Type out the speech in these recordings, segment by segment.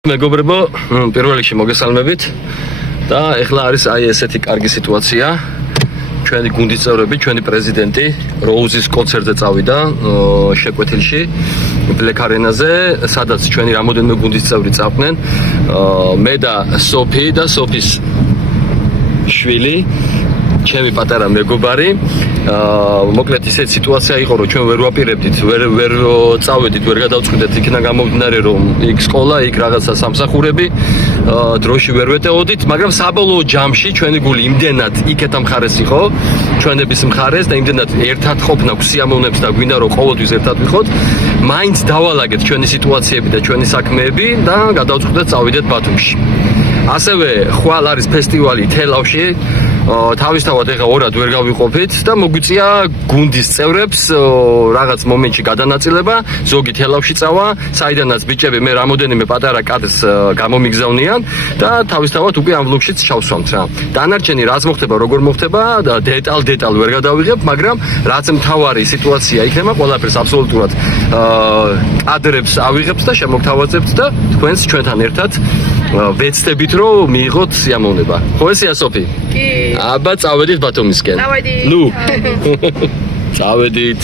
მეგობრებო, პირველ რიგში მოგესალმებით და ეხლა არის აი ესეთი კარგი სიტუაცია. ჩვენი გუნდის წევრები, ჩვენი პრეზიდენტი როუზის კონცერტზე წავიდა შეკვეთილში, ბლეკ არენაზე, სადაც ჩვენი რამოდენიმე გუნდის წევრი წავდნენ. მე და სოფი და სოფის შვილი, ჩემი პატარა მეგობარი. მოკლედ ისეთი სიტუაცია იყო, რომ ჩვენ ვერ ვაპირებდით, ვერ წავედით, ვერ გადავწყვიტეთ იქიდან გამომდინარე, რომ იქ სკოლა, იქ რაღაცა სამსახურები, დროში ვერ ვეტეოდით, მაგრამ საბოლოო ჯამში ჩვენი გული იმდენად იქეთ მხარეს იყო, ჩვენების მხარეს და იმდენად ერთად ყოფნა გვსიამოვნებს და გვინდა რომ ყოველთვის ერთად ვიყოთ, მაინც დავალაგეთ ჩვენი სიტუაციები და ჩვენი საქმეები და გადავწყვიტეთ წავიდეთ ბათუმში. ასევე ხვალ არის ფესტივალი თელავში. თავისთავად ეხა ორად ვერ გავიყოფით და მოგვიწია გუნდის წევრებს რაღაც მომენტში გადანაწილება, ზოგი თელავში წავა, საიდანაც ბიჭები მე რამოდენიმე პატარა კადრს გამომიგზავნიან და თავისთავად უკვე ამ ვლოგშიც ჩავსვამთ რა. დანარჩენი რაც მოხდება, როგორ მოხდება, დეტალ ვერ გადავიღებ, მაგრამ რაც მთავარი სიტუაცია იქნება, ყველაფერს აბსოლუტურად კადრებს ავიღებთ და შემოგთავაზებთ და თქვენს ჩვენთან ერთად ვეცდებით რომ მიიღოთ სიამოვნება. ხო ესეა სოფი? კი. აბა წავედით ბათუმისკენ. წავედით. ნუ. წავედით.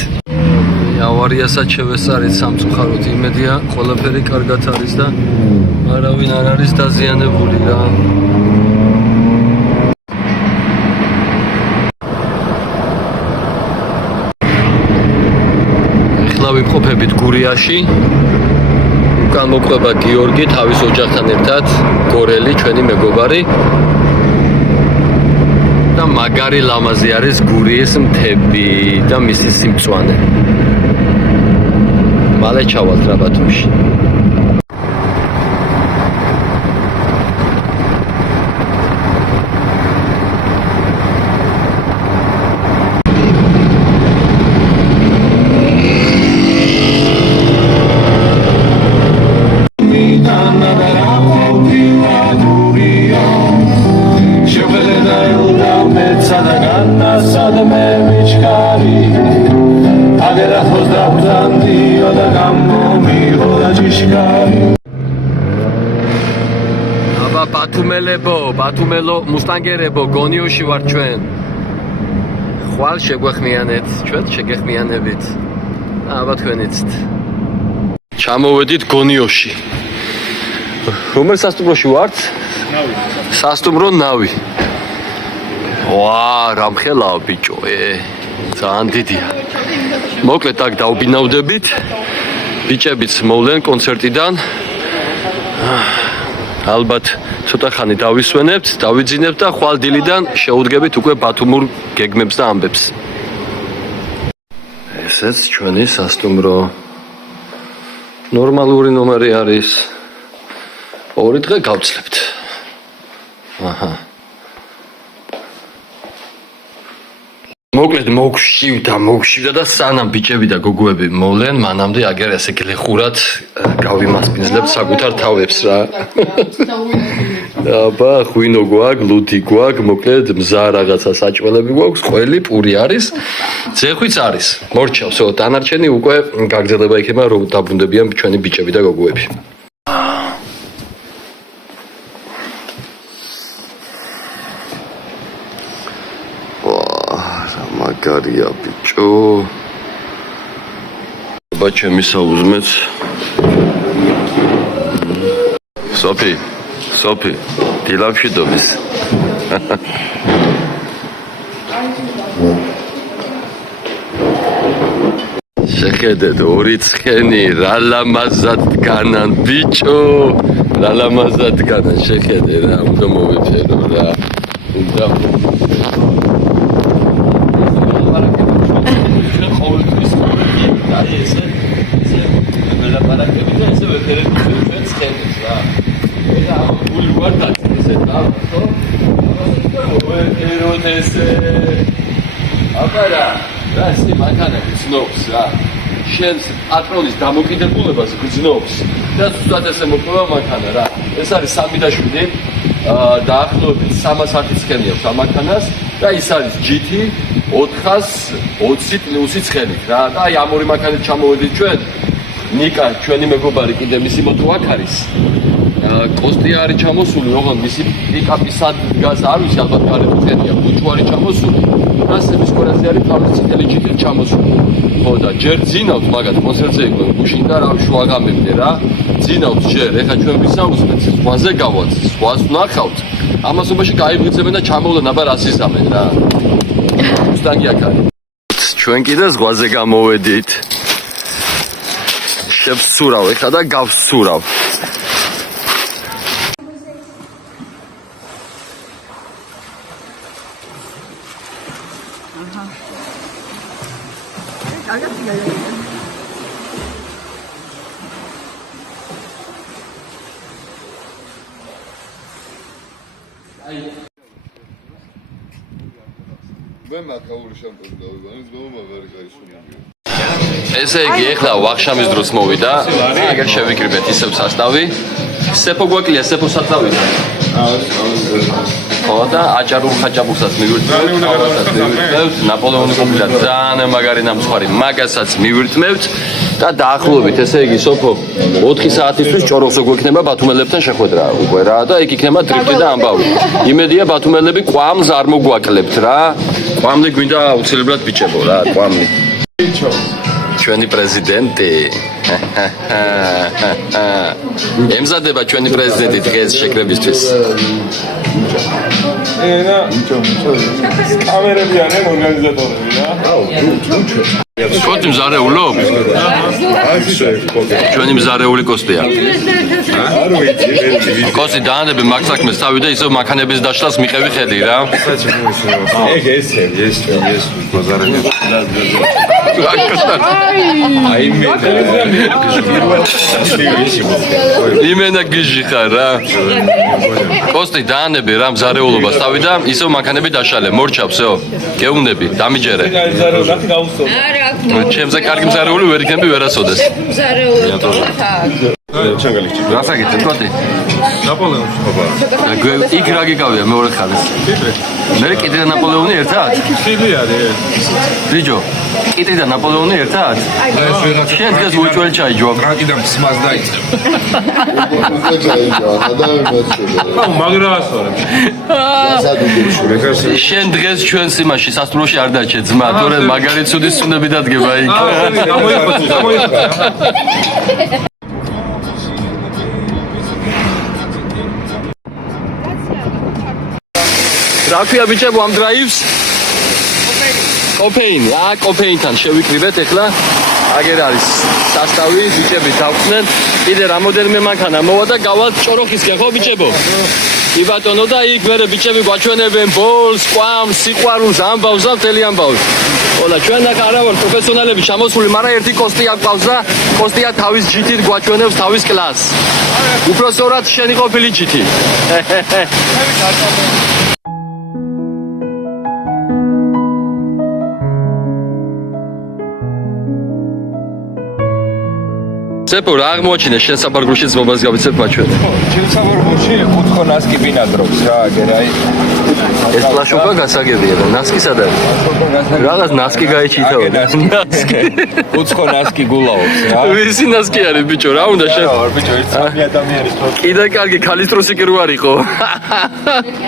ავარიასაც შევესწარით სამწუხაროდ იმედია, ყველაფერი კარგად არის და არავინ არ არის დაზიანებული რა. ეხლა ვიმყოფებით გურიაში. უკან მოყვება გიორგი თავის ოჯახთან ერთად, გორელი, ჩვენი მეგობარი. და მაგარი ლამაზი არის გურიის მთები და მისი სიმწვანე. მალე ჩავალთ რა ბათუმში. ბათუმელო, მუსტანგერებო, გონიოში ვარ ჩვენ. ხვალ შეგვეხმიანეთ, ჩვენ შეგეხმიანებით. აბა თქვენიცით. ჩამოვედით გონიოში. რომელ სასტუმროში ვართ? ნავი. სასტუმრო ნავი. ვა, რამხელაა ბიჭო, ძალიან დიდია. მოკლედ აქ დავბინავდებით. ბიჭებიც მოვლენ კონცერტიდან. ალბათ ცოტა ხანი დავისვენებთ, დავიძინებთ და ხვალ დილიდან შეუდგებით უკვე ბათუმურ გეგმებს და ამბებს. ესეც ჩვენი სასტუმრო. ნორმალური ნომერი არის. ორი დღე გავცლებთ. აჰა. მოკლედ მოგშივდა და სანამ ბიჭები და გოგოები მოვლენ, მანამდე აგერ ესე გლეხურად გავიმასპინძლებთ საკუთარ თავებს რა. აბა, ღვინო გვაქვს, ლუთი გვაქვს, მოკლედ მზა რაღაცა საჭველები გვაქვს, ყველი პური არის, ძეხვიც არის. მორჩევს, დანარჩენი უკვე გაგრძელება იქნება, რომ დაბრუნდებიან ჩვენი ბიჭები და გოგოები. მაგარია ბიჭო. აბა ჩემი საუზმეც. სოფი, დილავში დობის. შეხედეთ ორი ცხენი რა ლამაზად დგანან ბიჭო. რა ლამაზად დგანან, შეხედე რა, უნდა მოვიფერო რა. უნდა აბარა, რა ისე მანქანა გძნობს რა. შენს პატრონის დამოკიდებულებას გძნობს და ზუსტად ესე მოყვება მანქანა რა. ეს არის 3.7 დაახლოებით 310 ცხენი აქვს ამ მანქანას და ის არის GT 420 პლუსი ცხენით რა. და აი ამ ორი მანქანით ჩამოვედით ჩვენ. ნიკა, ჩვენი მეგობარი კიდე მისი მოტო აქ არის. კოსტი არის ჩამოსული, ოღონდ მისი პიკაპი სად დგას არ ვიცი, ალბათ გარეთ წერია, ბუჩუ არის ჩამოსული. რასების ყურაზე არის თავის წითელი ჯიტი ჩამოსული. ხო და ჯერ ძინავთ მაგათ კონცერტზე იყო გუშინ და რა შუა გამებდე რა. ძინავთ ჯერ, ეხა ჩვენ ვისაუბრეთ, ზღვაზე გავაც, ზღვას ვნახავთ. ამასობაში გაიბრიძებენ და ჩამოვლენ, აბა რას იზამენ რა. მუსტანგი აქ არის. ჩვენ კიდე ზღვაზე გამოვედით. შევსურავ ეხა და გავსურავ. ესე იგი, ეხლა ვახშამის დროს მოვიდა, აგერ შევიკრიბეთ ისევ სასტავი. სეფო გვაკლია, სეფო საწავი. ხო და აჭარულ ხაჭაპურსაც მივირთმევთ, ნაპოლეონი ყოფილა ძალიან მაგარი ნამსხარი, მაგასაც მივირთმევთ და დაახლოებით, ესე იგი, სოფო 4 საათისთვის ჭოროხსო გვექნება ბათუმელებთან შეხვედრა უკვე რა და იქ იქნება დრიფტი და ამბავი. იმედია ბათუმელები კვამს არ მოგვაკლებთ რა. კვამლი გვინდა აუცილებლად ბიჭებო რა, კვამლი. ჩვენი პრეზიდენტი ემზადება ჩვენი პრეზიდენტი დღეს შეკრებისთვის. კამერები არიან ორგანიზატორები რა. კოსტი მზარეულო? ჩვენი მზარეული კოსტია. კოსტი დაანები მაგ საქმეს თავი და ისევ მანქანების დაშლას მიყევი ხედი რა. იმენა გიჟი ხარ რა. კოსტი დაანები რა მზარეულობას თავი და ისევ მანქანები დაშალე მორჩავსო. გეუნები, დამიჯერე. ჩემზე კარგი მზარეული ვერ იქნები ვერასოდეს. რას აგიწევ კოტი? ნაპოლეონს ხობა. იქ რა გიკავია მეორე ხაზს? მე კიდე ნაპოლეონი ერთად? ხილი არის. ბიჭო, კიდე და ნაპოლეონი ერთად? შენ დღეს უჭველი ჩაიჯო. ტრაკიდან მსმას დაიწევ. მაგრაასორე. შენ დღეს ჩვენს იმაში სასტუმროში არ დაჩე ძმა, თორე მაგარი ცუდი სუნები დადგება იქ. რა ქვია ბიჭებო ამ დრაივს? კოფეინი. კოფეინთან შევიკრიბეთ ეხლა. აგერ არის სასტავი, ბიჭები დავხსნენ. კიდე რამოდენიმე მანქანა მოვა და გავალთ ჭოროხისკენ, ხო ბიჭებო? კი ბატონო და იქ მერე ბიჭები გვაჩვენებენ ბოლს, კვამს, სიყვარულს, ამბავს და მთელი ამბავს. ოლა ჩვენ აქ არა ვარ პროფესიონალები ჩამოსული, მაგრამ ერთი კოსტი აქვს და კოსტია თავის ჯიტით გვაჩვენებს თავის კლასს. უпроსორად შენი ყოფილი ჯიტი. სეფო რა აღმოაჩინე შენ საბარგულში ძმობას გავიცებ მაჩვენე. ჩემ საბარგულში უცხო ნასკი ბინადრობს რა, აგერ აი. ეს პლაშოკა გასაგებია და ნასკი სად არის? რაღაც ნასკი გაიჩითავ. ნასკი. უცხო ნასკი გულაობს რა. ვისი ნასკი არის ბიჭო, რა უნდა შენ? რა, ბიჭო, ერთ სამი ადამიანის თქო. კიდე კარგი ქალისტროსი კი რო არისო.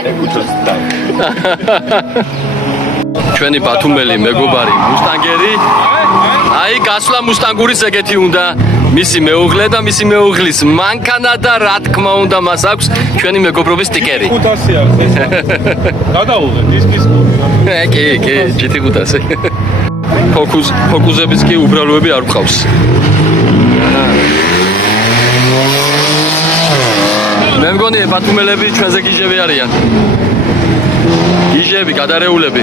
ეკუთოს და. ჩვენი ბათუმელი მეგობარი მუსტანგერი. აი გასვლა მუსტანგურის ეგეთი უნდა. მისი მეუღლე და მისი მეუღლის მანქანა და რა თქმა უნდა მას აქვს ჩვენი მეგობრობის სტიკერი. 500 არის ეს. გადაულე დისკის კოდი. კი, GT 500. ფოკუსების კი უბრალოები არ გვყავს. მე მგონი ბათუმელები ჩვენზე გიჟები არიან. გიჟები, გადარეულები.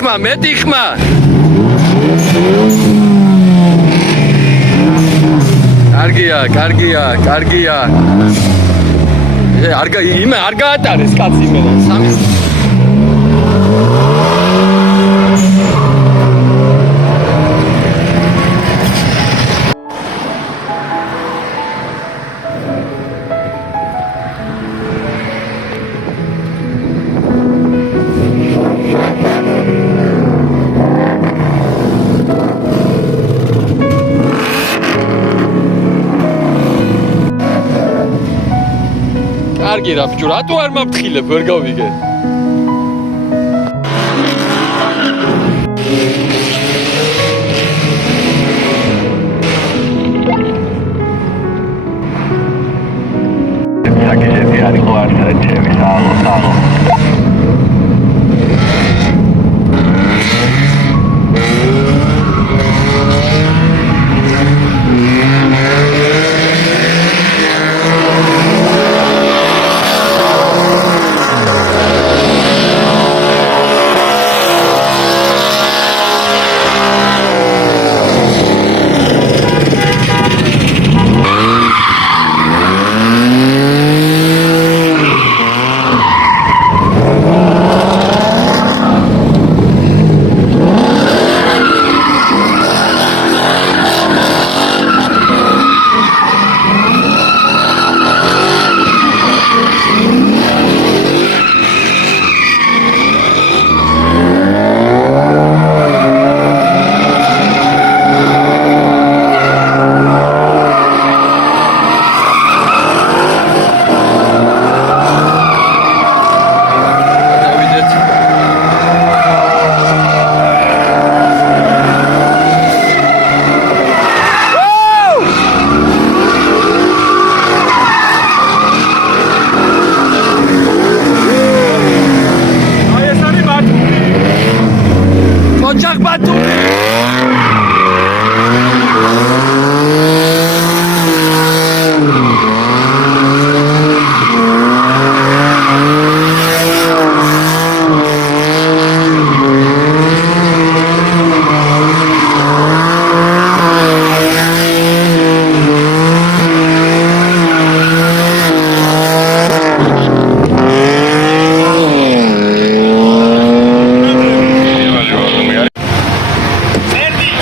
მეტიხმა. კარგია. არ გაატარეს კაცი იმენა. სამი კარგი რა ბიჭო, რატო არ მაფრთხილებ, ვერ გავიგე. საკისეთი არის ხო არ ჩევის ალო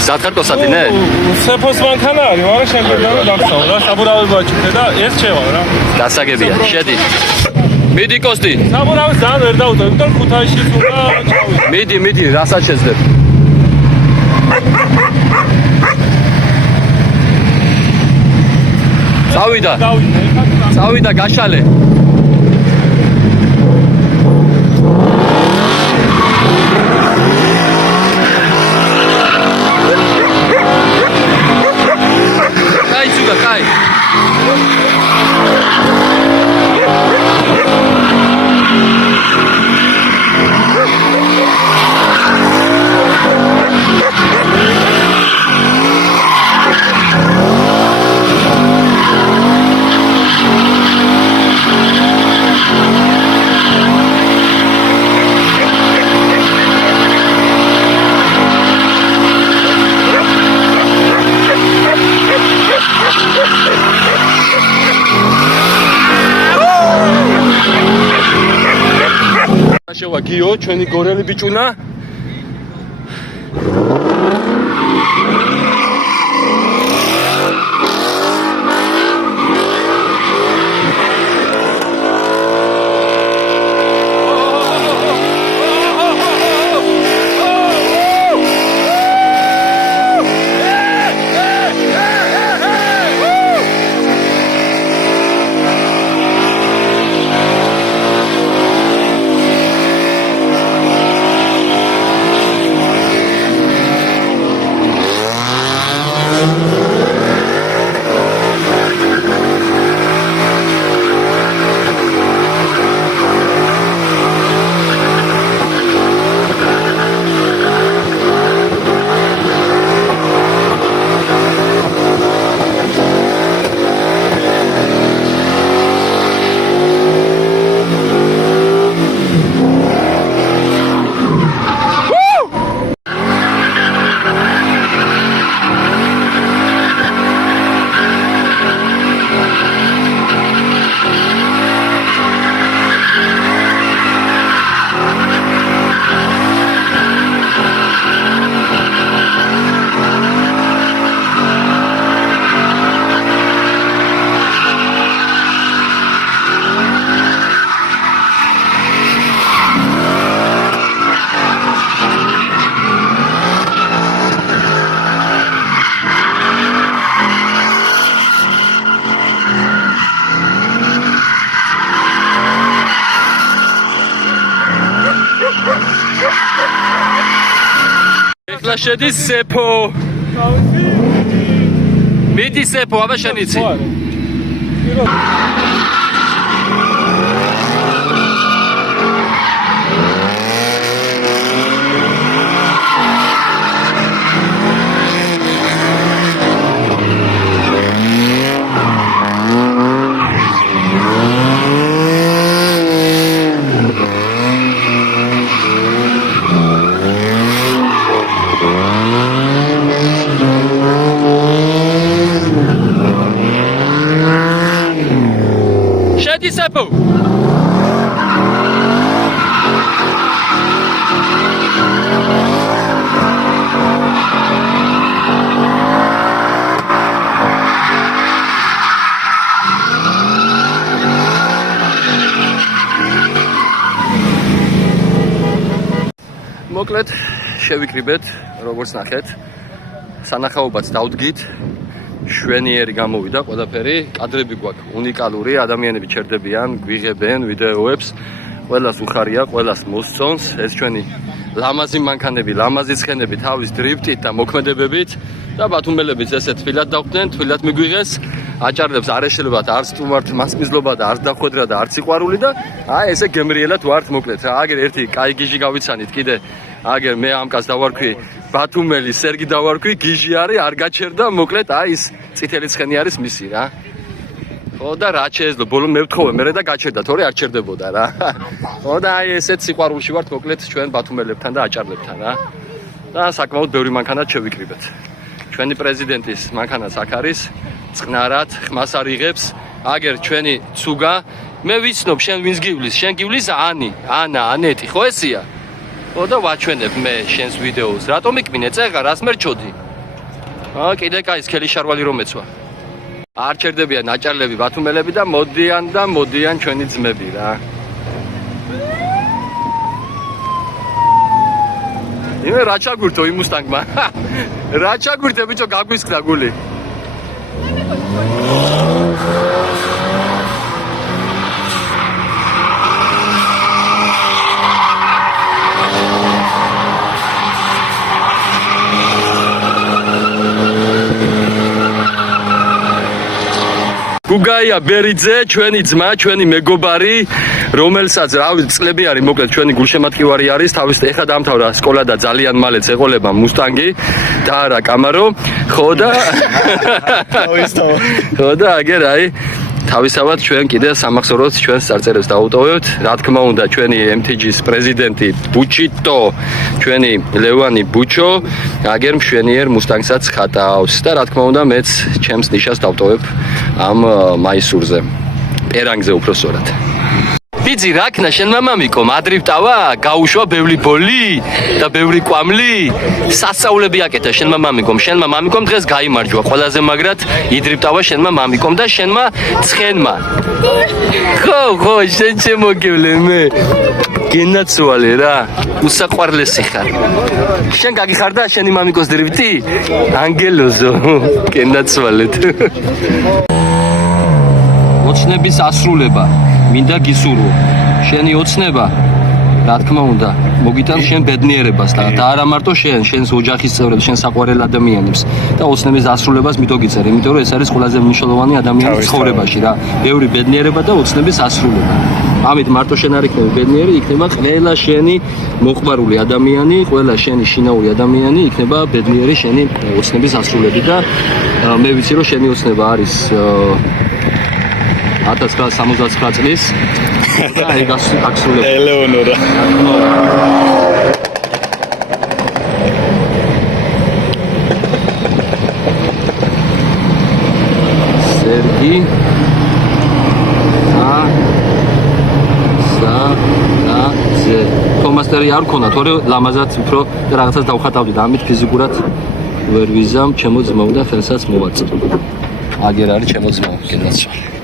Satkarkosatine. სეფოს მანქანა არის, მაგრამ შეგვიძლია რომ დაგსაო რა, საბურავებია ჩქე და ეს შევა რა. Დასაგებია. შედი. მიდი კოსტი. საბურავი ძალიან ვერ დაუწევ, იმიტომ ქუთაისში უნდა ჩავიდე. მიდი, რასაც შეძლებ. წავიდა გაშალე. შევა გიო, ჩვენი გორელი ბიჭუნა. ეხლა შედის სეფო. მიდი სეფო, აბა შენიცი. შედი სეფო. მოკლედ შევიკრიბეთ, როგორც ნახეთ, სანახაობაც დავდგით. შვენიერი გამოვიდა ყველაფერი, კადრები გვაქვს უნიკალური, ადამიანები ჩერდებიან, გვიღებენ ვიდეოებს, ყველას უხარია, ყველას მოსწონს, ეს ჩვენი ლამაზი მანქანები, ლამაზი ცხენები თავის დრიფტით და მოქმედებებით და ბათუმელებიც ესე თბილად დავხვდნენ, თბილად მიგვიღეს, აჭარლებს არ ეშლებათ, არც სტუმართ მასმიზლობა და არც დახვედრა და არც სიყვარული და აი ესე გემრიელად ვართ მოკლედ. აგერ ერთი კაი გიჟი გავიცანით კიდე, აგერ მე ამკაც დავარქვი ბათუმელი სერგი დავარქვი, გიჟი არის, არ გაჩერდა, მოკლედ აი ის წითელი ცხენი არის მისი რა. ხო და რა შეეძლო, ბოლო მე ვთხოვე მერე და გაჩერდა, თორე არ ჩერდებოდა რა. ხო და აი ესეთ სიყვარულში ვართ მოკლედ ჩვენ ბათუმელებთან და აჭარლებთან რა. და საკმაოდ ბევრი მანქანაც შევიკრიბეთ. ჩვენი პრეზიდენტის მანქანაც აქ არის, წყნარად, ხმას არ იღებს, აგერ ჩვენი ცუგა, მე ვიცნობ შენ ვინს გივლის, შენ გივლის ანა, ანეტი, ხო ესია? ხო და ვაჩვენებ მე შენს ვიდეოს. რატომ იკმინე წეღა, რას მერჩოდი? კიდე კაი სქელი შარვალი რომ ეცვა. არ ჩერდებიან აჭარლები, ბათუმელები და მოდიან ჩვენი ძმები რა. იმე რა ჩაგვირთო იმ მუსტანგმა? რა ჩაგვირთე ბიჭო, გაგვისკდა გული. გუგაია ბერიძე, ჩვენი ძმა, ჩვენი მეგობარი, რომელსაც რავი წლები არის, მოკლედ ჩვენი გულშემატკივარი არის, თავის ეხა დაამთავრა სკოლა და ძალიან მალე ეყოლება მუსტანგი და არა კამარო, ხო და ხო და აგერ აი თავისთავად ჩვენ კიდე სამახსოვროდ ჩვენს წარწერებს დავუტოვებთ. რა თქმა უნდა, ჩვენი MTG-ის პრეზიდენტი ბუჩიტო, ჩვენი ლევანი ბუჩო, აგერ მშვენიერ მუსტანგსაც ხატავს და რა თქმა უნდა, მეც ჩემს ნიშას დავტოვებ ამ მაისურზე. პერანგზე უпроსორად. ბიძი რაკნა შენ მამამიკომ ადრიფტავა, გაუშვა ბევრი ბოლი და ბევრი კვამლი. სასწაულები აკეთა შენ მამამიკომ, შენ მამამიკომ დღეს გაიმარჯვა ყველაზე მაგრად იდრიფტავა შენ მამამიკომ და შენმა ცხენმა. ხო, შენ შემოგივლე მე. გენაცვალე რა, უსაყვარლესი ხარ. შენ გაგიხარ და შენი მამიკოს დრიფტი? ანგელოზო, გენაცვალეთ. ოცნების ასრულება მინდა გისურვო. შენი ოცნება, რა თქმა უნდა, მოგიტან შენ ბედნიერებას და არა მარტო შენს ოჯახის წევრებს, შენ საყვარელ ადამიანებს და ოცნების ასრულებას მითოგიწერ, იმიტომ რომ ეს არის ყველაზე მნიშვნელოვანი ადამიანის ცხოვრებაში რა. ბევრი ბედნიერება და ოცნების ასრულება. ამით მარტო შენ არ იქნები ბედნიერი, იქნება ყველა შენი მოყვარული ადამიანი, ყველა შენი შინაური ადამიანი იქნება ბედნიერი შენი ოცნების ასრულებით და მე ვიცი რომ შენი ოცნება არის 1969 წლის და აი გასულებ ელეონორა სერგი ზე თომასტერი არ ქონა, თორე ლამაზად უფრო და რაღაცას დავხატავდი და ამით ფიზიკურად ვერ ვიზამ, ჩემო ძმა და ხელსაც მოვაწევ. აგერ არის ჩემო ძმა, გენაცვალე.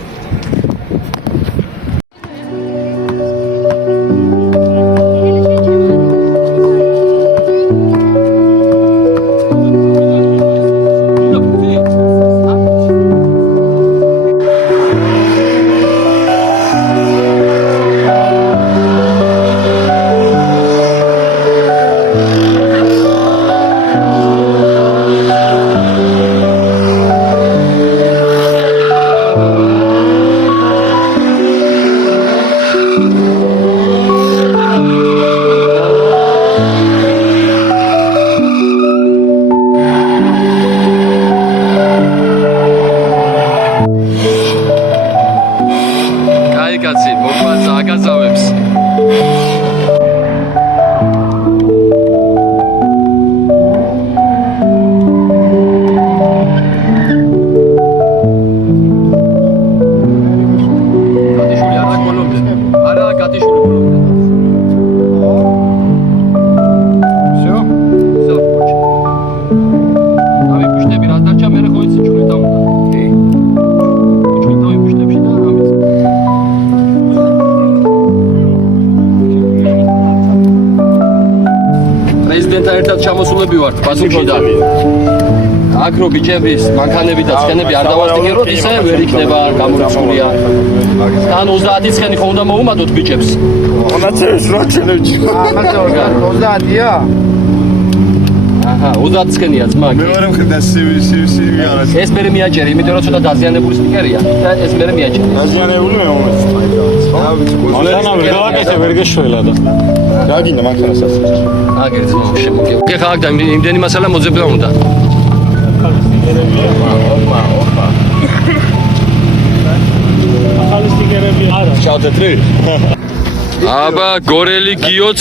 აკაზავებს. გატიშვილი არა გოლობდე. არა გატიშვილი გოლობდე. Всё? Всё. Avem puștebi, asta ce mere hoiți ciulita unde. Ei. Ciulita oi puștebi da, am. Prezidentთან ერთად ჩამოსულები ვართ ბაზუჩიდან. აქ რო ბიჭების, მანქანები და ცხენები არ დავასტიკეროთ, ისე ვერ იქნება გამორიცხულია. თან 30 ცხენი ხო უნდა მოუმატოთ ბიჭებს. 30 რა ჩენეჭი. 30-ია? აჰა, 30 ცხენია ძმა. მე ვარ მხრდა CV არა. ეს მე მიაჭერი, იმიტომ რომ ცოტა დაზიანებული სპიკერია და ეს მე მიაჭერი. დაზიანებული მე მომეც. მანქანა ვერ გავაკეთე, ვერ გეშველა და. რა გინდა მანქანას ასე? აგერ ძმა შემოგე. ხა აქ და იმდენი მასალა მოძებნა უნდა. ოპა. ახალი სტიკერები არა. ჩავდეთრი? აბა, გორელი გიოც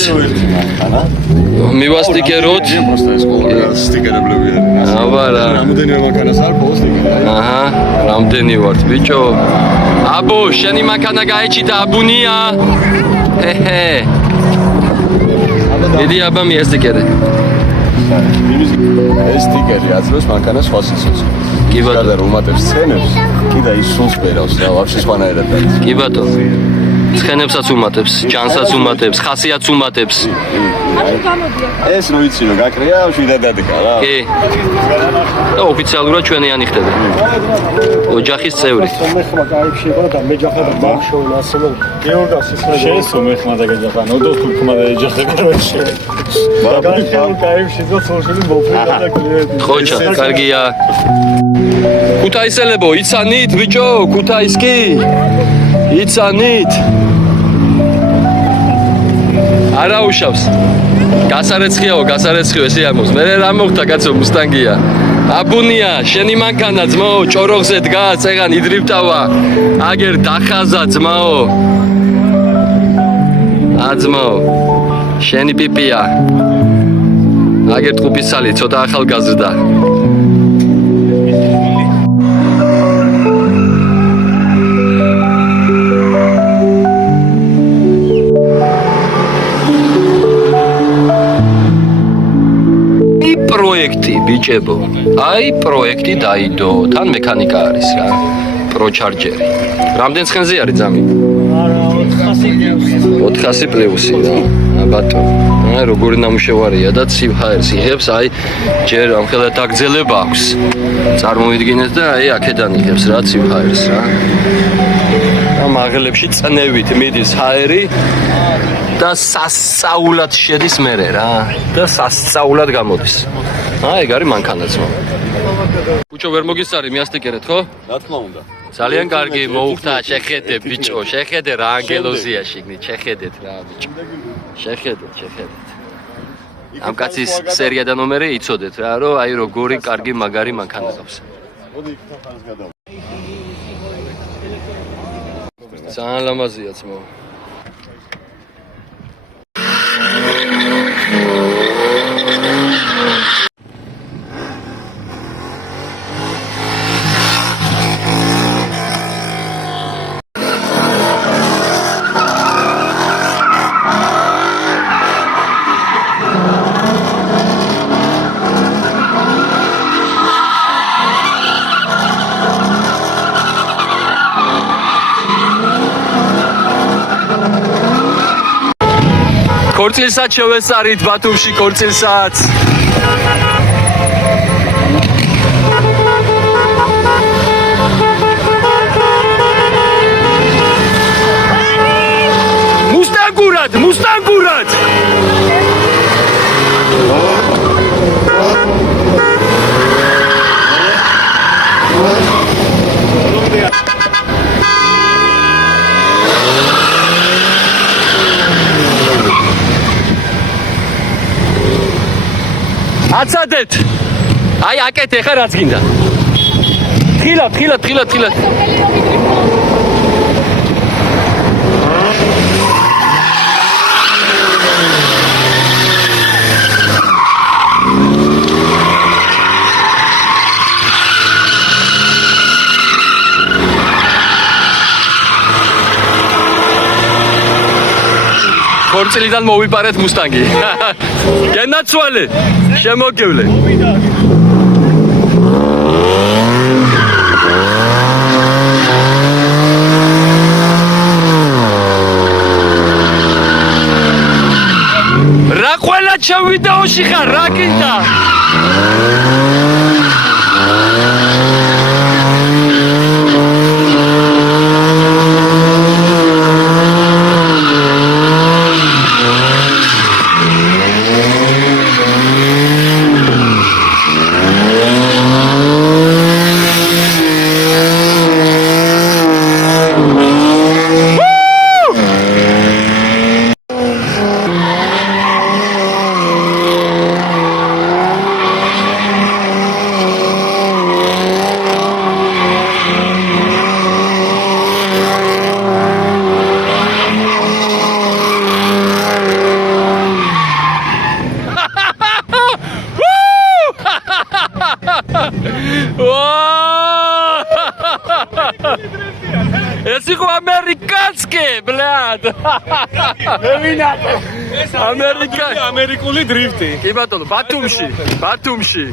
მივასტიკეროთ. просто ეს ყველა სტიკერებლები არის. აბა რა. რამოდენიმე მანქანას არ პოს სტიკერი. აჰა, რამდენი ვართ, ბიჭო? აბო, შენი მანქანა გაეჭიდა აბუნია. ჰეჰე. დიდი აბა მიასტიკერე. ეს სტიკერი აწვევს მანქანას სხვა სიცოცხლეს. კი ბატონო. და რომ უმატებს სცენებს, კი და ის სულს პერავს და ვაფშე სხვანაირად არის. კი ბატონო. ცხენებსაც უმატებს, ჯანსაც უმატებს, ხასიათს უმატებს. ეს რო იცი რომ გაკრია, შვიდად დადგა რა. კი. და ოფიციალურად ჩვენიანი ხდება. ოჯახის წევრი. მეხმა გაიფშება და მეჯახა და ბახშოვა ასეულ. გეორგას ის შეესო მეხმა და გეჯახა, ნოდო თურქმა და ეჯახა კაროჩი. გაიფშება გაიფშება სოციალური მოფრენა და კლიენტი. ხოჭა, კარგია. ქუთაისელებო, იცანით ბიჭო, ქუთაისკი? იცანით? არა უშავს. გასარეცხიაო, გასარეცხიო ესე ამოს. მე რა მოხდა კაცო მუსტანგია. აბუნია, შენი მანქანა ძმაო, ჭოროხზე დგას, წეგან იდრიფტავა. აგერ დახაზა ძმაო. ძმაო. შენი პიპია. აგერ ტყუპისალი, ცოტა ახალგაზრდა. პროექტი ბიჭებო. აი პროექტი დაიდო. თან მექანიკა არის რა. პროჩარჯერი. რამდენ ცხენზე არის ძამი? 400 პლუსი რა. ბატონო. აი როგორი ნამუშევარია და ცივ ჰაერს იღებს, აი ჯერ ამხელა დაგძელება აქვს. წარმოვიდგინეთ და აი აქედან იღებს რა ცივ ჰაერს რა. ამ აღელებში წნევით მიდის ჰაერი და სასწაულად შედის მერე რა. და სასწაულად გამოდის. აი ეგ არის მანქანაც მო. ბუჩო ვერ მოგისწარი მიასტიკერეთ ხო? რა თქმა უნდა. ძალიან კარგი მოუხდა შეხედე ბიჭო, შეხედე რა ანგელოზია შიგნით, შეხედეთ რა ბიჭო. შეხედეთ. ამ კაცის სერია და ნომერი იცოდეთ რა, რომ აი როგორი კარგი მაგარი მანქანა ყავს. მოდი იქ თავს გადავა. ძალიან ლამაზია ძმო. ქორწილსაც შევესწარით ბათუმში ქორწილსაც. მუსტანგურად. აცადეთ. აი აკეთე ხა რაც გინდა. თხილად. 2 წლიდან მოვიპარეთ მუსტანგი. გენაცვალე, შემოგევლე. რა ყველა ჩემ ვიდეოში ხარ, რა გინდა? ეს იყო ამერიკანსკი, ბლად. ამერიკული დრიფტი. კი ბატონო, ბათუმში.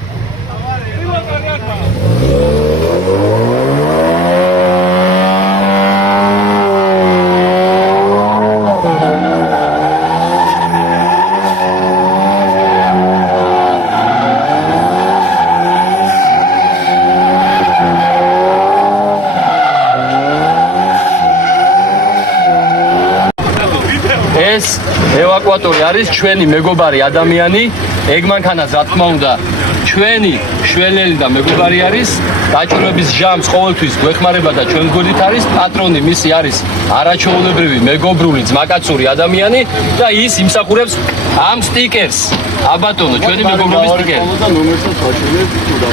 ეს ევაკუატორი არის ჩვენი მეგობარი ადამიანი, ეგ მანქანას რა თქმა უნდა ჩვენი შველელი და მეგობარი არის, დაჭირვების ჟამს ყოველთვის გვეხმარება და ჩვენ გვერდით არის, პატრონი მისი არის არაჩვეულებრივი, მეგობრული, ძმაკაცური ადამიანი და ის იმსახურებს ამ სტიკერს. აბატონო, ჩვენი მეგობრობის სტიკერი.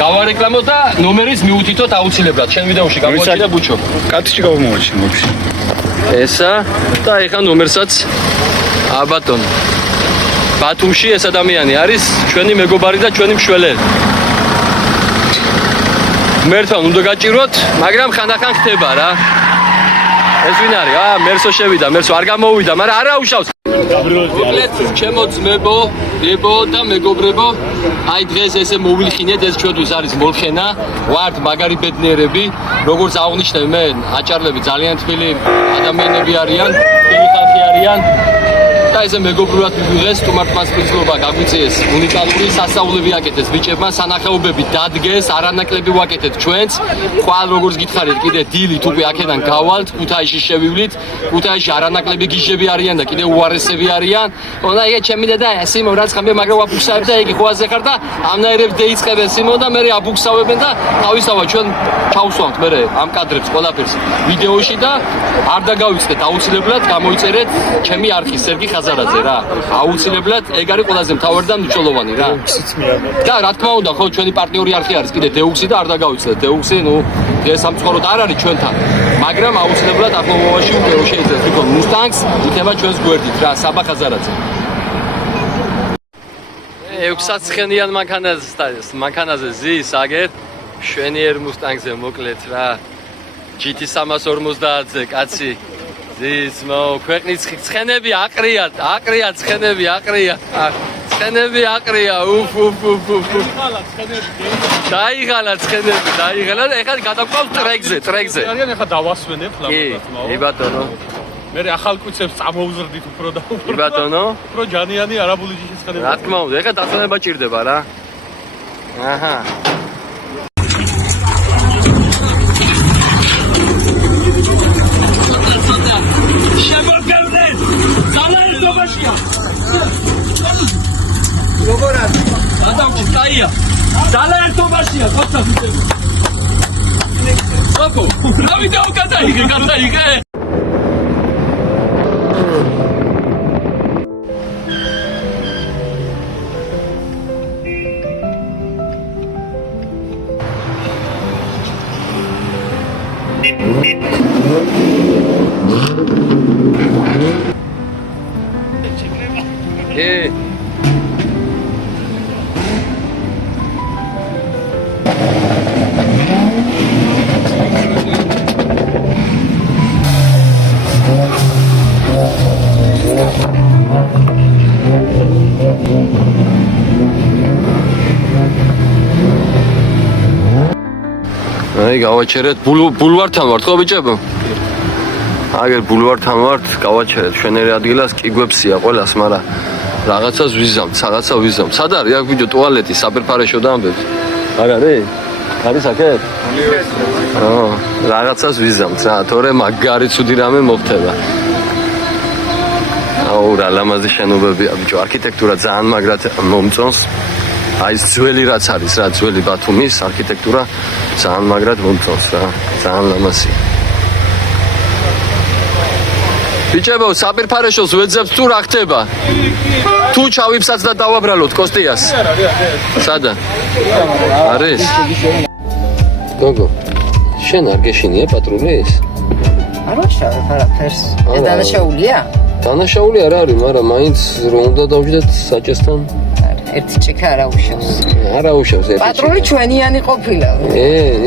გავარეკლამოთ და ნომერის მიუთითოთ აუცილებლად. შენ ვიდეოში გამოაჩინე ბუჩო. კატში გამომოაჩინე მოგვში. ესა და ეხა ნომერსაც აბატონო. ბათუმში ეს ადამიანი არის ჩვენი მეგობარი და ჩვენი მშველელი. მერთან უნდა გაჭიროთ, მაგრამ ხანდახან ხდება რა. ეს ვინ არის? მერსო შევიდა, მერსო არ გამოვიდა, მაგრამ არა უშავს. მოკლედ, ჩემო ძმებო, დებო და მეგობრებო, აი დღეს ესე მოვილხინეთ, ეს ჩვენთვის არის მოლხენა, ვართ მაგარი ბედნიერები, როგორც აღნიშნე მე, აჭარლები ძალიან თბილი ადამიანები არიან, თბილი ხალხი არიან. და ესე მეგობრულად მიგვიღეს, სტუმართმასპინძლობა გაგვიწიეს, უნიკალური სასწაულები აკეთეს ბიჭებმა, სანახაობები დადგეს, არანაკლები ვაკეთეთ ჩვენც. ხვალ როგორც გითხარით, კიდე დილით უკვე აქედან გავალთ, ქუთაისში შევივლით. ქუთაისში არანაკლები გიჟები არიან და კიდე უარესები არიან. და ეგ ჩემი დედა, სიმო რაც ხამე მაგრამ აბუქსავებ და იგი ხვაზე ხარ და ამნაირებს დეიწყებენ სიმო და მე აბუქსავებენ და თავისთავად ჩვენ ჩავსვამთ მე ამ კადრებს ყველაფერს ვიდეოში და არ დაგავიწყეთ აუცილებლად გამოიწერეთ ჩემი არქი სერგი ხაზარაძე რა. აუცილებლად ეგ არის ყველაზე მთავარი და მნიშვნელოვანი რა. და რა თქმა უნდა, ხო ჩვენი პარტნიორი არქი არის კიდე დეუქსი და არ დაგავიწყეთ. დეუქსი, დღეს სამწუხაროდ არ არის ჩვენთან. მაგრამ აუცილებლად ახლობლობაში უკვე შეიძლება თვითონ მუსტანგს იქნება ჩვენს გვერდით რა, საბა ხაზარაძე. 6-ცხენიან მანქანაზე ზის აგერ შვენიერ მუსტანგზე მოკლედ რა. GT 350-ზე კაცი ზის ქვეყნის ცხენები აყრიათ, ცხენები აყრიათ. ცხენები აყრია, უფ. დაიღალა ცხენები, დაიღალა. ეხლა გადაგვყავს ტრეკზე. არიან ეხლა დავასვენებ ლაპარაკს. კი ბატონო. მე ახალ კუცებს წამოვზრდით უფრო და უფრო. კი ბატონო. უფრო ჯანიანი არაბული ჯიშის ცხენები. რა თქმა უნდა, ეხლა დაწონება ჭირდება რა. აჰა. შემოგევლე. ძალაერთობაშია. როგორ არის? გადავჭი, კაია. ძალაერთობაშია, ხოცა ვიდეო. ოფო, რა ვიდეო გადაიღე. აი გავაჩერეთ ბულვართან ვართ ხო ბიჭებო? აგერ ბულვართან ვართ, გავაჩერეთ ჩვენერი ადგილას კიგვებსია ყველას, მაგრამ რაღაცას ვიზამთ, რაღაცა ვიზამთ. სად არის აქ ბიჭო ტუალეტი, საფერფარეშო და ამბებს? არ არის? არის აქეთ? რაღაცას ვიზამთ რა, თორე მაგარი ცუდი რამე მოხდება. აუ რა ლამაზი შენობებია ბიჭო, არქიტექტურა ძალიან მაგრად მომწონს. აი ეს ძველი რაც არის რა, ძველი ბათუმის არქიტექტურა ძალიან მაგრად მომწონს რა, ძალიან ლამაზია. ბიჭებო, საფერფარეშოს ვეძებთ თუ რა ხდება? თუ ჩავიფსած და დავაბრალოთ კოსტიას. სადა? არის? გოგო, შენ არ გეშინია პატრულის? არ ვაშავებ არაფერს. ეს დანაშაულია? დანაშაული არ არის, მაგრამ მაინც რომ უნდა დავждეთ საჭესთან. ერთი ჭიქა არა უშავს. არა უშავს ერთი. პატრული ჩვენიანი ყოფილა.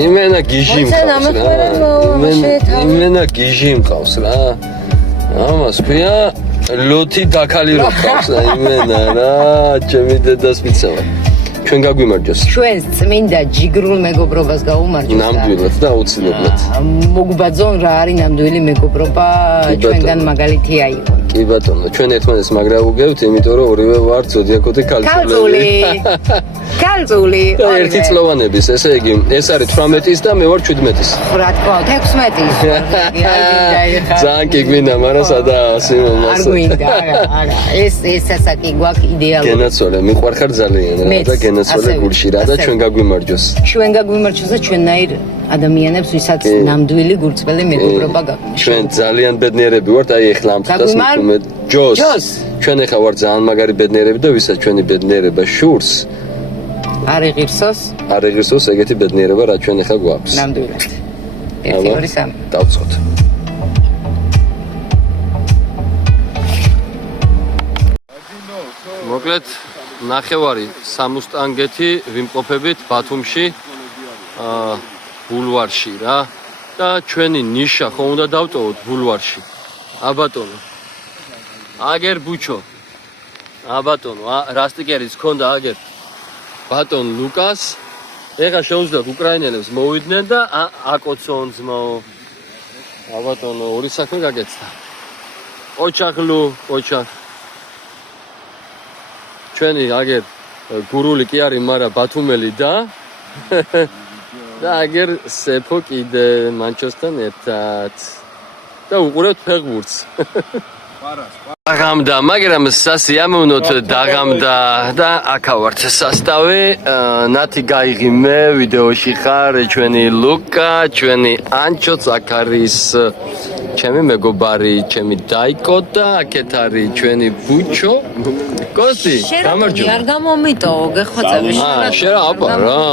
იმენა გიჟი მყავს რა. იმენა გიჟი მყავს რა. ამას ქვია ლოთი დაქალი რო ყავს და იმენა რა, ჩემი დედას მიცავა. ჩვენ გაგვიმარჯოს. ჩვენს წმინდა ჯიგრულ მეგობრობას გაუმარჯოს. ნამდვილად და აუცილებლად. მოგბაძონ რა არის ნამდვილი მეგობრობა, ჩვენგან მაგალითი აიღონ. კი ბატონო, ჩვენ ერთმანეთს მაგრა უგევთ, იმიტომ რომ ორივე ვართ ზოდიაკოთი ქალწულები. ქალწული. და ერთი წლოვანების, ესე იგი, ეს არის 18-ის და მე ვარ 17-ის. რა თქმა უნდა, 16-ის. ძალიან კი გვინდა, მაგრამ სადაა სიმონ არ გვინდა, არა. ეს ასაკი გვაქვს იდეალური. გენაცვალე, მიყვარხარ ძალიან რა და გენაცვალე გულში რა და ჩვენ გაგვიმარჯოს. ჩვენ გაგვიმარჯოს და ჩვენნაირ ადამიანებს, ვისაც ნამდვილი გულწრფელი მეგობრობა გაგვიმარჯოს. ჩვენ ძალიან ბედნიერები ვართ, აი ეხლა ამ თვითას მithumet ჯოს. ჩვენ ეხლა ვართ ძალიან მაგარი ბედნიერები და ვისაც ჩვენი ბედნიერება შურს, არ იღირსოს? არ იღირსოს ეგეთი ბედნიერება რა ჩვენ ეხლა გვაქვს. ნამდვილად. 1 2 3 დავწყოთ. მოკლედ ნახევარი სამუსტანგეთი ვიმყოფებით ბათუმში ბულვარში რა და ჩვენი ნიშა ხო უნდა დავტოვოთ ბულვარში. აბატონო. აგერ ბუჩო. აბატონო, რასტიკერიც ქონდა აგერ. ბატონ ლუკას ეხა შეუძლიათ უკრაინელებს მოვიდნენ და აკოცონ ძმო. აბატონო, ორი საქმე გაგეცდა. ოჩაღლუ, ოჩაღ. ჩვენი აგერ გურული კი არის, მაგრამ ბათუმელი და და აგერ სეფო კიდე მანჩოსთან ერთად. და უყურებთ ფეხბურთს. დაღამდა, მაგრამ სასიამოვნოთ დაღამდა და აქავართ სასტავი. ნათი გაიღიმე ვიდეოში ხარ, ჩვენი ლუკა, ჩვენი ანჩოც აქ არის ჩემი მეგობარი, ჩემი დაიკო და აქეთ არის ჩვენი ბუჩო. კოსტი, გამარჯობა. არ გამომიტო, გეხოცები შენ. შენ აბა რა,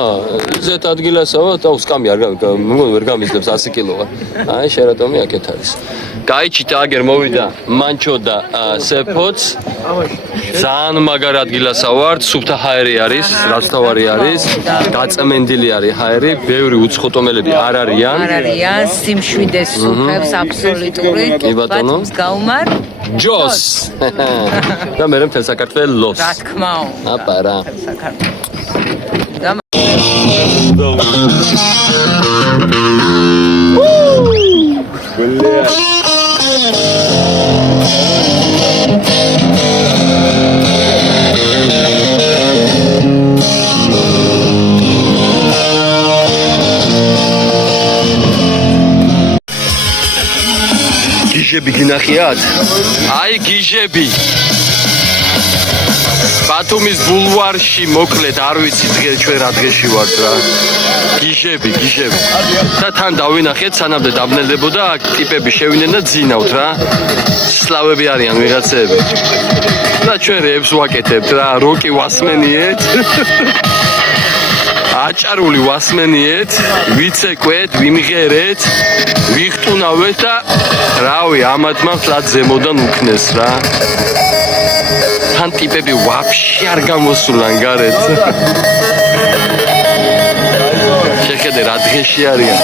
ზეთ ადგილასაო და უსკამი არ ვერ გამიძლებს 100 კილოა. აი შენ რატომი აქეთ არის. გაიჩით აგერ მოვიდა მანჩო და სეფოც. ძალიან მაგარ ადგილასა ვართ, სუფთა ჰაერი არის, რაც თავარი არის, გაწმენდილი არის ჰაერი, ბევრი უცხოტომელები არ არიან. არ არიან, სიმშვიდეს სუფებს აბსოლუტური. კი ბატონო. გაუმარ ჯოს. და მე მთელ საქართველოს. რა თქმა უნდა. აბა რა. გიჟები გინახიათ? აი გიჟები. ბათუმის ბულვარში მოკლედ არ ვიცი ჩვენ რა დღეში ვართ რა. გიჟები. და თან დავინახეთ სანამდე დაბნელდებოდა აქ ტიპები შევიდნენ და ძინავთ რა. სლავები არიან ვიღაცები. და ჩვენ რეებს ვაკეთებთ რა, როკი ვასმენიეთ. აჭარული ვასმენიეთ, ვიცეკვეთ, ვიმღერეთ, ვიხტუნავეთ და რავი, ამათ მაქვს რაც ზემოდან უქნეს რა. თან ტიპები ვაფშე არ გამოსულან გარეთ. შეხედე რა დღეში არიან.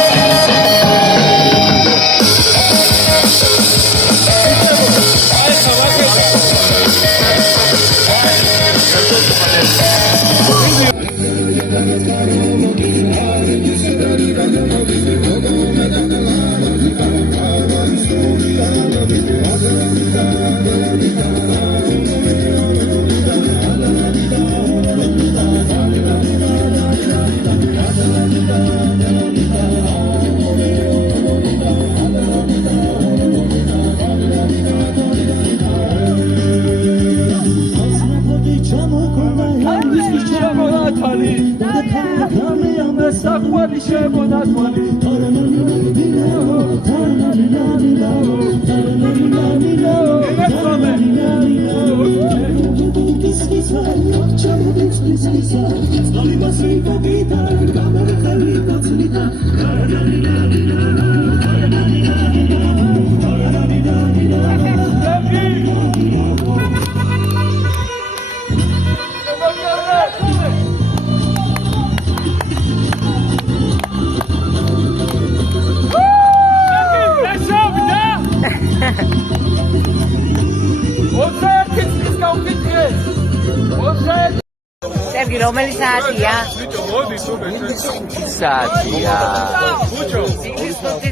სერგი, რომელი საათია? საათია.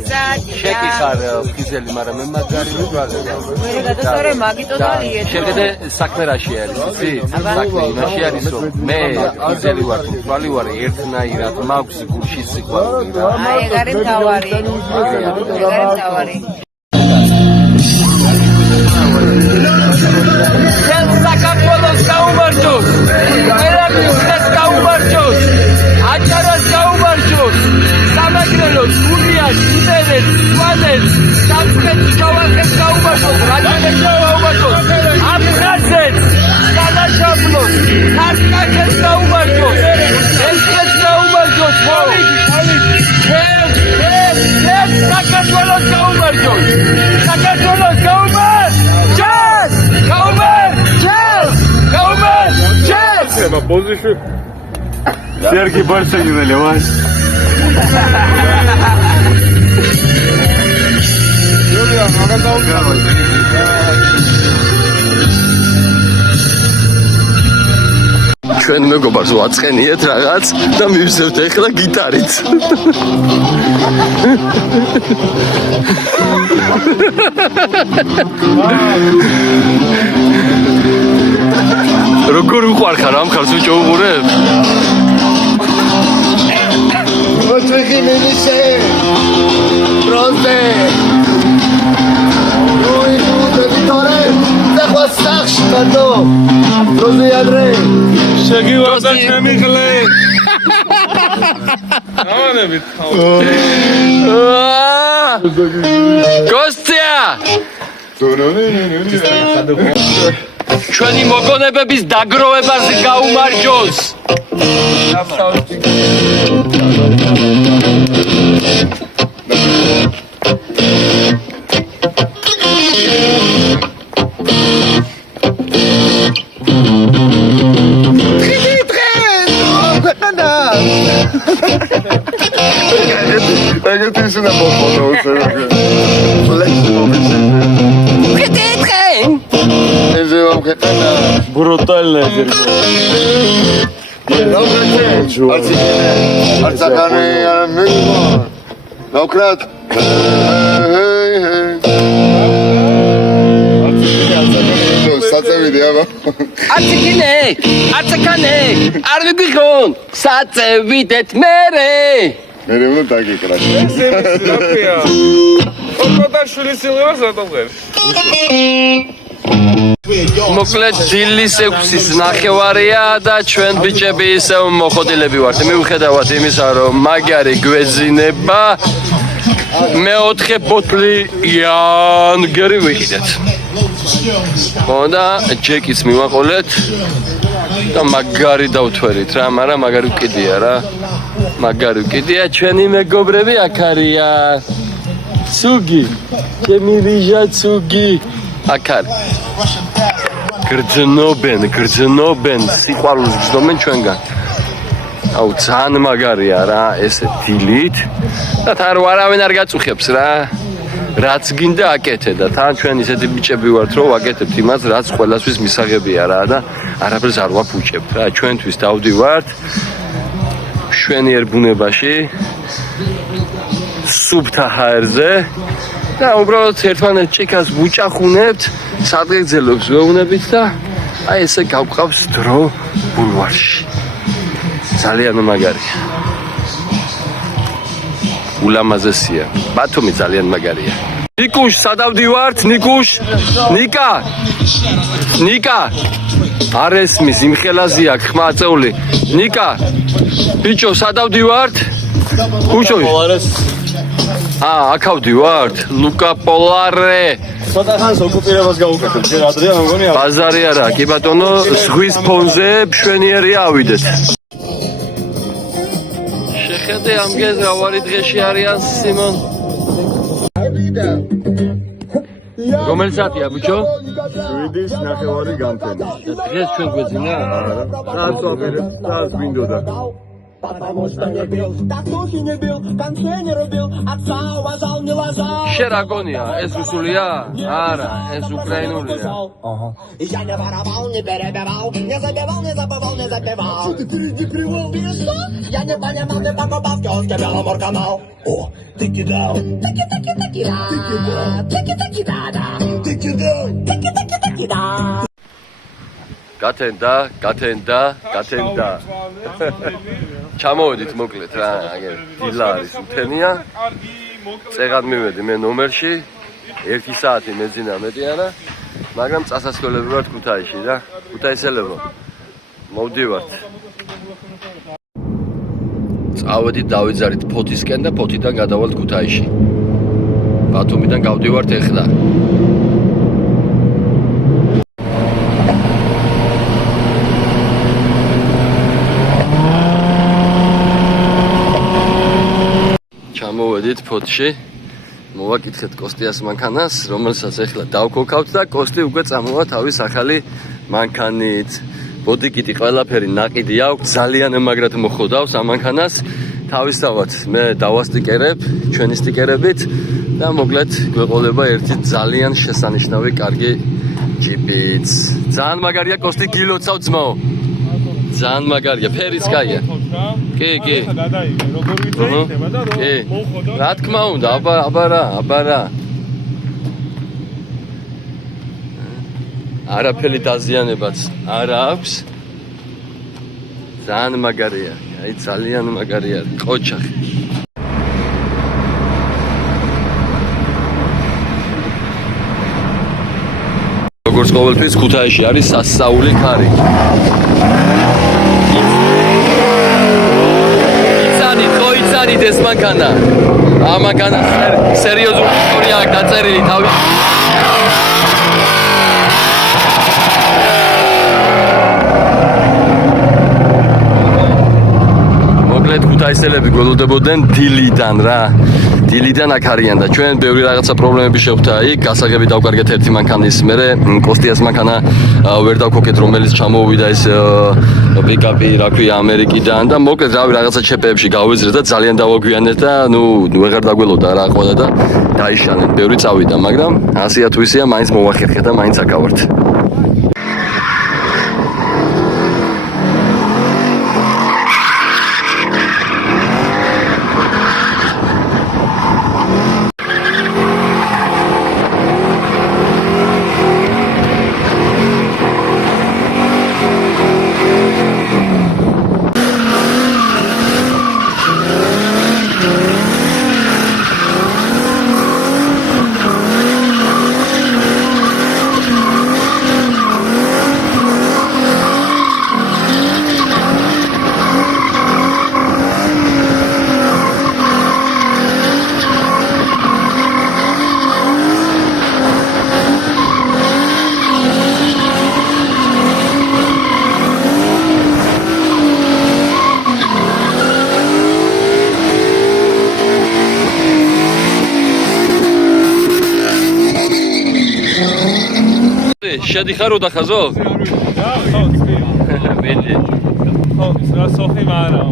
საათია. შეკიხარ ფიზელი, მაგრამ მე მაგარი ვიგვარებ. მე გადასწორე მაგიტო დალიეთ. შეგედე საქმე რაში არის, იცი? საქმე იმაში არის, რომ მე ფიზელი ვარ, თვალი ვარ ერთნაირად, მაქვს გულში სიყვარული რა. აი, ეგ არის თავარი. ეგ არის თავარი. საქართველოს გაუმარჯოს, ერაკლეს გაუმარჯოს, აჭარას გაუმარჯოს, სამეგრელოს, გურიას, იბერეთს, სვანეთს, სამხრეთს ჯავახეთს გაუმარჯოს, რაჭანეთს გაუმარჯოს, აფხაზეთს, დანაშაულოს, ქართლებს გაუმარჯოს, ესპრეთს გაუმარჯოს, საქართველოს გაუმარჯოს, საქართველოს გაუმარჯოს, გაუმარჯოს, გაუმარჯოს. Позже. Сергей Барсенин наливай. ჩვენ მეგობარს ვაწყენიეთ რაღაც და მივსევთ ეხლა გიტარით. როგორ უყარხარ ამ ხარს ბიჭო უყურებ? მოწვიხი მინისე პრონზე როი დუდეთორე და სახში ბატო პრონზე ადრე შეგივარდა ჩემი ხლე ამანებით კოსტია ჩვენი მოგონებების დაგროვებაზე გაუმარჯოს. Брутальная дерьмо. Ацакане, арвигон, сацевитет мере. მე უნდა დაგეკრაში. რაფია ოქროდაშვილი სილევას რატომ მოკლედ დილის 6-ის ნახევარია და ჩვენ ბიჭები ისევ მოხოდილები ვართ. მიუხედავად იმისა, რომ მაგარი გვეძინება, მეოთხე ბოთლი იანგერი ვიყიდეთ. და ჯეკიც მივაყოლეთ და მაგარი დავთვერით რა, მაგრამ მაგარი ვკიდია რა. მაგარი ვკიდია, ჩვენი მეგობრები აქ არიან. ცუგი, ჩემი რიჟა ცუგი. აქ არის. გრძნობენ, სიყვარულს გრძნობენ ჩვენგან. აუ ძალიან მაგარია რა, ესე დილით და თან არავინ არ გაწუხებს რა. რაც გინდა აკეთე და თან ჩვენ ისეთი ბიჭები ვართ, რომ ვაკეთებთ იმას, რაც ყველასთვის მისაღებია რა და არაფერს არ ვაფუჭებთ რა. ჩვენთვის დავდივართ მშვენიერ ბუნებაში, სუფთა ჰაერზე და უბრალოდ ერთმანეთს ჭიქას ვუჭახუნებთ, სადღეგრძელოს ვეუბნებით და აი ესე გავყავს დრო ბულვარში. ძალიან მაგარია. ულამაზესია. ბათუმი ძალიან მაგარია. ნიკუშ, სადავდივართ, ნიკუშ? ნიკა. არ ესმის, იმხელაზი აქვს ხმა აწეული. ნიკა. ბიჭო, სადავდივართ? ხუჭო. აქავდივართ? ლუკა პოლარე. ცოტა ხანს ოკუპირებას გავუკეთებ, ჯერ ადრეა მგონი. ბაზარი არა, კი ბატონო, ზღვის ფონზე მშვენიერია ავიდეთ. შეხედე ამგეს რა ვარი დღეში არიან სიმონ. რომელი საათია ბიჭო? 7-ის 9:30 გამთენი. დღეს ჩვენ გვეძინა? რაც ვაპირებ, რაც გვინდოდა. შენ რა გონია? ეს რუსულია? არა, ეს უკრაინულია. Я не воровал, не перебивал, не забивал, не забывал, не запивал. Что ты впереди привал? Ты что? Я не понимал, не покупал в киоске Беломорканал. О, ты кидал. Таки-таки-таки-да. Ты кидал. Таки-таки-да-да. Ты кидал. Таки-таки-таки-да. გათენდა. ჩამოვედით მოკლედ რა, აგერ დილა არის უთენია. წეგად მივედი მე ნომერში. 1 საათი მეძინა მეტი არა, მაგრამ წასასვლელები ვართ ქუთაისში და ქუთაისელებო. მოვდივართ. წავედით დავიძარით ფოთისკენ და ფოთიდან გადავალთ ქუთაისში. ბათუმიდან გავდივართ ეხლა. ჩამოვედით ფოთში. მოვაკითხეთ კოსტიას მანქანას, რომელსაც ეხლა დავქოქავთ და კოსტი უკვე წამოვა თავის ახალი მანქანით. ბოდიკიტი ყველაფერი ნაყიდი აქვს, ძალიან ემაგრად მოხოდავს ამ მანქანას. თავისთავად მე დავასტიკერებ ჩვენი სტიკერებით და მოკლედ გვეყოლება ერთი ძალიან შესანიშნავი კარგი ჯიპიც. ძალიან მაგარია კოსტი, გილოცავ ძმაო. ძალიან მაგარია, ფერიც კაია. კი. რა თქმა უნდა, აბარა. არაფერი დაზიანებაც არ აქვს. ძალიან მაგარია, აი ძალიან მაგარია, ყოჩახი. როგორც ყოველთვის ქუთაისში არის სასწაული ქარი. იცანით ეს მანქანა. ამ მანქანას სერიოზული ისტორია აქვს დაწერილი თავი. მოკლედ ქუთაისელები გველოდებოდნენ დილიდან რა. დილიდან აქ არიან და ჩვენ ბევრი რაღაცა პრობლემები შეხვდა იქ, გასაგები დავკარგეთ ერთი მანქანის, მერე კოსტიას მანქანა ვერ დავქოქეთ, რომელიც ჩამოვიდა ეს პიკაპი, რა ქვია, ამერიკიდან და მოკლედ რავი რაღაცა ჩეპეებში გავეზრეთ და ძალიან დავაგვიანეთ და ვეღარ დაგველოდა რა ყოდა და დაიშალეთ, ბევრი წავიდა, მაგრამ ასია თუ ისეა, მაინც მოვახერხეთ და მაინც აკავართ. შედიხარო და ხაზო? ხო, მეტი. ხო, რა სოხი მარაო.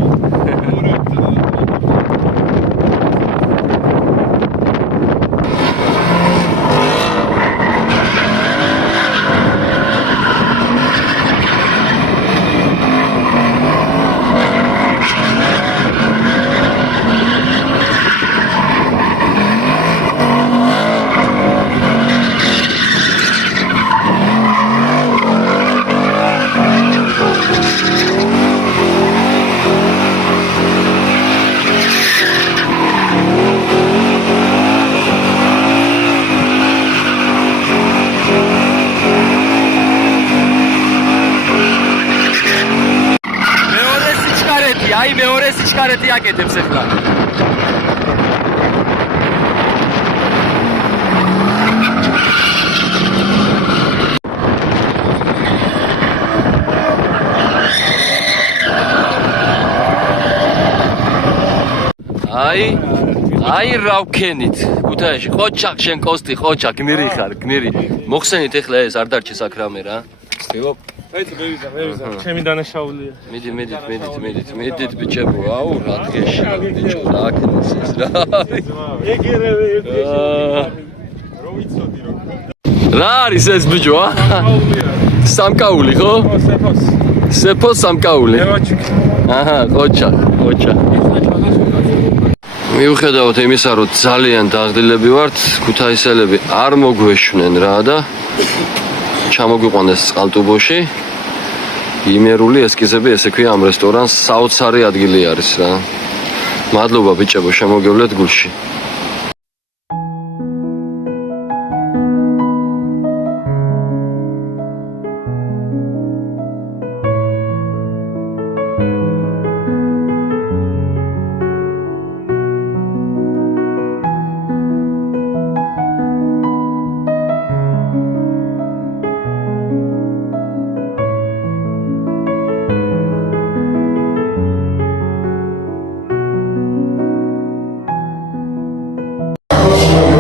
კარეტი აკეთებს ახლა. აი რა ვქენით ქუთაისში ყოჩაკ შენ კოსტი ყოჩაკ გმირი ხარ გმირი მოხსენით ახლა ეს არ დარჩეს აქ რამე რა ვცდილობ ეცი მევიზა ჩემი დანაშაულია მიდით ბიჭებო აუ რა დღეში ბიჭო რა აქნეს ეს რა ეგერევე რო ვიცოდი რა არის ეს ბიჭო სამკაული ხო სეფოს სამკაული აჰა ყოჩა მიუხედავად იმისა, რომ ძალიან დაღდილები ვართ, ქუთაისელები არ მოგვეშვნენ რა და ჩამოგვიყვანეს წყალტუბოში. იმერული ესკიზები, ესე ქვია ამ რესტორანს საოცარი ადგილი არის რა. მადლობა ბიჭებო, შემოგევლეთ გულში.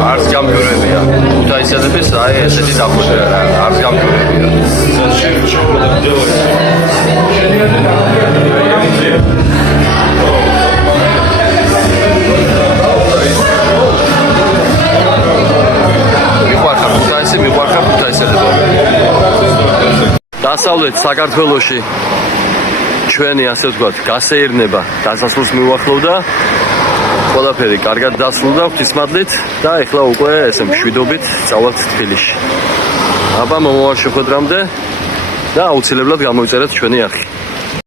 არც გამგეურებია. ქუთაისელების აი ესეთი დახვედრა რა, არც გამგეურებია. მიყვარხარ ქუთაისელებო. დასავლეთ საქართველოში ჩვენი ასე ვთქვათ, გასეირნება დასასრულს მივახლოვდა. ყველაფერი კარგად დასრულდა ღვთისმადლით და ეხლა უკვე ესე მშვიდობით წავალთ თბილისში. აბა მომავალ შეხვედრამდე და აუცილებლად გამოვიწერეთ ჩვენი არხი.